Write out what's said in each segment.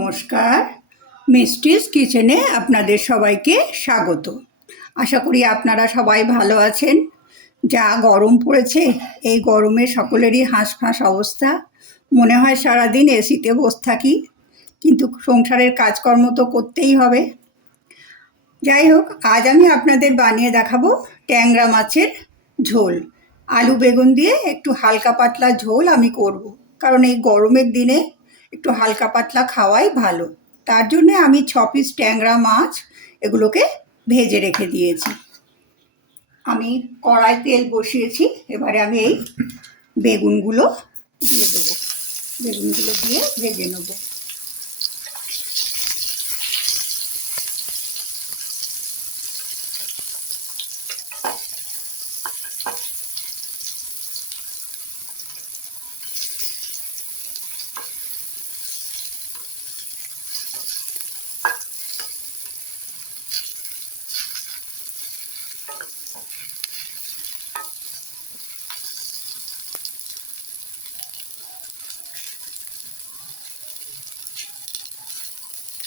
নমস্কার, মিষ্টিস কিচেনে আপনাদের সবাইকে স্বাগত। আশা করি আপনারা সবাই ভালো আছেন। যা গরম পড়েছে, এই গরমে সকলেরই হাঁসফাঁস অবস্থা। মনে হয় সারাদিন এসিতে বসে থাকি, কিন্তু সংসারের কাজকর্ম তো করতেই হবে। যাই হোক, আজ আমি আপনাদের বানিয়ে দেখাবো ট্যাংরা মাছের ঝোল। আলু বেগুন দিয়ে একটু হালকা পাতলা ঝোল আমি করব, কারণ এই গরমের দিনে একটু হালকা পাতলা খাওয়াই ভালো। তার জন্যে আমি 6 পিস ট্যাংরা মাছ এগুলোকে ভেজে রেখে দিয়েছি। আমি কড়াই তেল বসিয়েছি, এবারে আমি এই বেগুনগুলো দিয়ে দেবো। বেগুনগুলো দিয়ে ভেজে নেবো।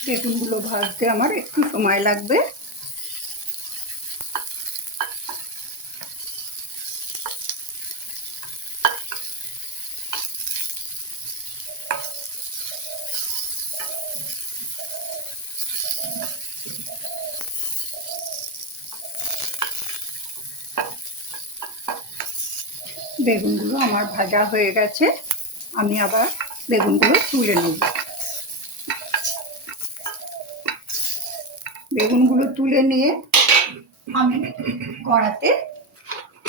বেগুনগুলো ভাজতে আমার একটু সময় লাগবে। বেগুনগুলো আমার ভাজা হয়ে গেছে, আমি আবার বেগুনগুলো তুলে নেব। বেগুনগুলো তুলে নিয়ে আমি কড়াতে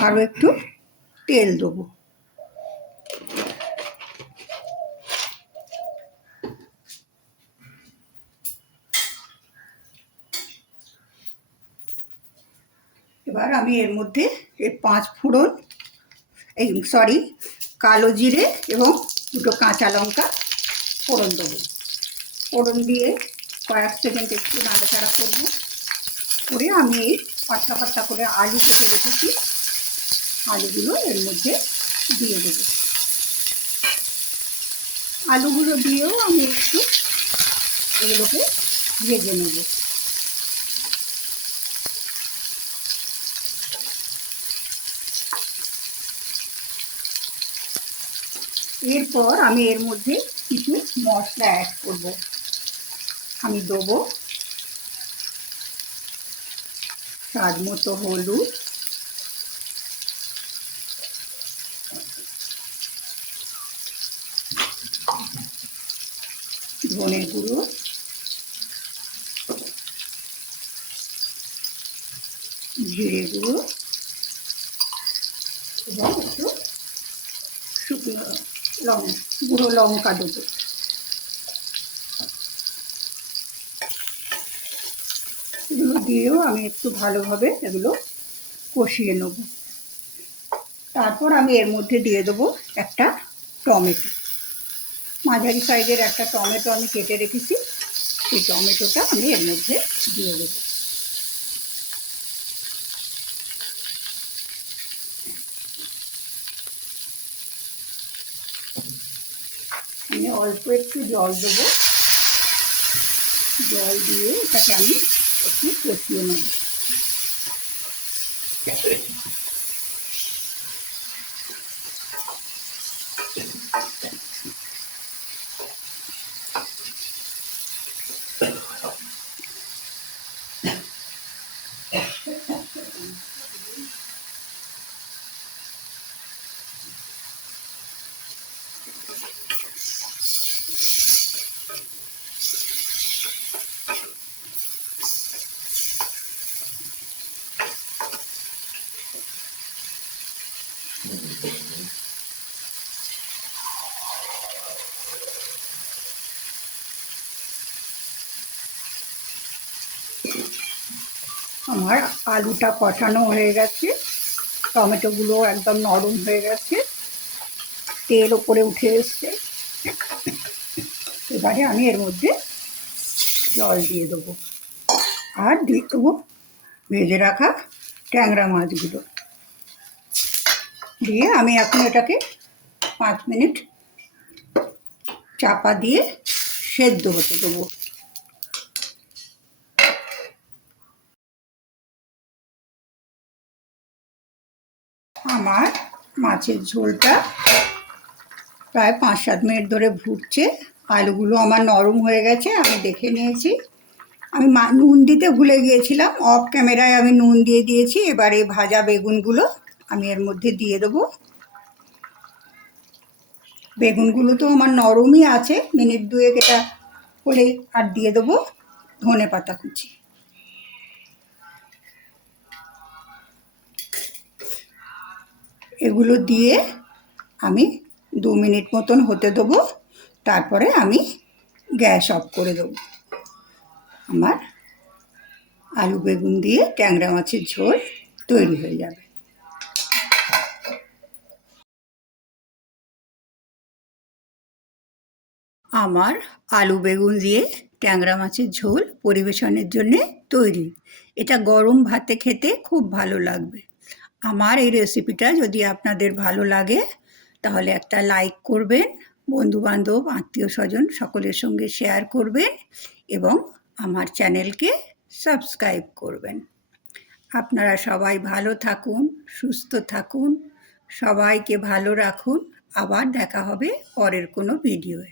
আরও একটু তেল দেবো। এবার আমি এর মধ্যে 5 ফোড়ন, কালো জিরে এবং 2টো কাঁচা লঙ্কা ফোড়ন দেবো। ফোড়ন দিয়ে কয়েক সেকেন্ড একটু নাড়াচাড়া করবো। করে আমি এই পাতলা পাতলা করে আলু কেটে রেখেছি, আলুগুলো এর মধ্যে দিয়ে দেবো। আলুগুলো দিয়েও আমি একটু এগুলোকে ভেজে নেব। এরপর আমি এর মধ্যে কিছু মশলা অ্যাড করব। আমি দেবো স্বাদ মতো হলুদ, ধনে গুঁড়ো, জিরে গুঁড়ো এবং একটু শুকনো গুঁড়ো লঙ্কা দেবো। এগুলো দিয়েও আমি একটু ভালোভাবে এগুলো কষিয়ে নেব। তারপর আমি এর মধ্যে দিয়ে দেবো একটা টমেটো। মাঝারি সাইজের একটা টমেটো আমি কেটে রেখেছি, সেই টমেটোটা আমি এর মধ্যে দিয়ে দেবো। আমি অল্প একটু জল দেবো। জল দিয়ে এটাকে আমি একটু কষিয়ে নেব। আমার আলুটা কষানো হয়ে গেছে, টমেটোগুলো একদম নরম হয়ে গেছে, তেল ওপরে উঠে এসছে। এবারে আমি এর মধ্যে জল দিয়ে দেবো আর দিয়ে দেবো ভেজে রাখা ট্যাংরা মাছগুলো দিয়ে আমি এখন এটাকে 5 মিনিট চাপা দিয়ে সেদ্ধ হতে দেবো। আমার মাছের ঝোলটা প্রায় 5-7 মিনিট ধরে ফুটছে। আলুগুলো আমার নরম হয়ে গেছে, আমি দেখে নিয়েছি। আমি নুন দিতে ভুলে গিয়েছিলাম, অফ ক্যামেরায় আমি নুন দিয়ে দিয়েছি। এবারে ভাজা বেগুনগুলো আমি এর মধ্যে দিয়ে দেবো। বেগুনগুলো তো আমার নরমই আছে, মিনিট 2 এটা হলে আর দিয়ে দেবো ধনে পাতা কুচি। এগুলো দিয়ে আমি 2 মিনিট মতন হতে দেবো, তারপরে আমি গ্যাস অফ করে দেবো। আমার আলু বেগুন দিয়ে ট্যাংরা মাছের ঝোল তৈরি হয়ে যাবে। আমার আলু বেগুন দিয়ে ট্যাংরা মাছের ঝোল পরিবেশনের জন্যে তৈরি। এটা গরম ভাতে খেতে খুব ভালো লাগবে। আমার এই রেসিপিটা যদি আপনাদের ভালো লাগে তাহলে একটা লাইক করবেন, বন্ধুবান্ধব আত্মীয় স্বজন সকলের সঙ্গে শেয়ার করবেন এবং আমার চ্যানেলকে সাবস্ক্রাইব করবেন। আপনারা সবাই ভালো থাকুন, সুস্থ থাকুন, সবাইকে ভালো রাখুন। আবার দেখা হবে পরের কোনো ভিডিওয়ে।